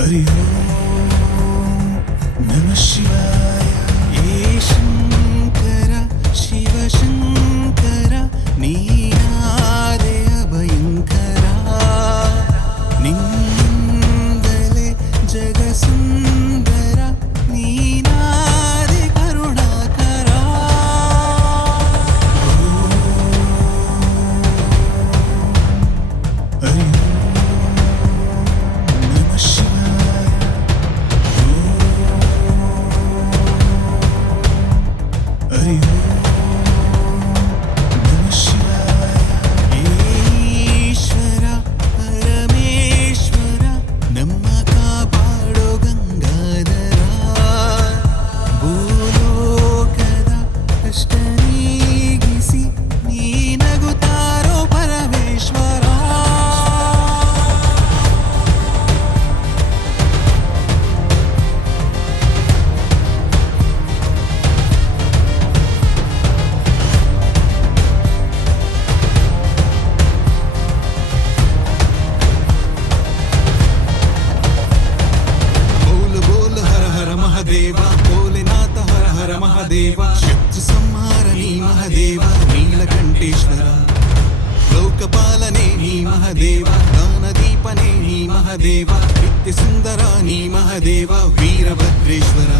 हरि ओम नमः शिवाय। ये शंकर शिव शंकर नीनादे अभयंकर निंदले जग सुंदर नीनादे करुणाकर। हरि ಈಶ್ವರ ಪರಮೇಶ್ವರ ನಮ್ಮ ಕಾಪಾಡೋ ಗಂಗಾಧರ ಭೂಲೋಕದ ಕಷ್ಟ ನೀಗಿಸಿ ನೀ ನಗುತ್ತಾರೋ ಪರಮೇಶ್ವರ. महादेव भोलेनाथ हर हर महादेव शत्रु संहारणी महादेव नीलकंठेश्वर लोकपालने नी महादेव दानदीपने नी महादेव नित्य सुंदरा नी महादेव वीरभद्रेश्वर।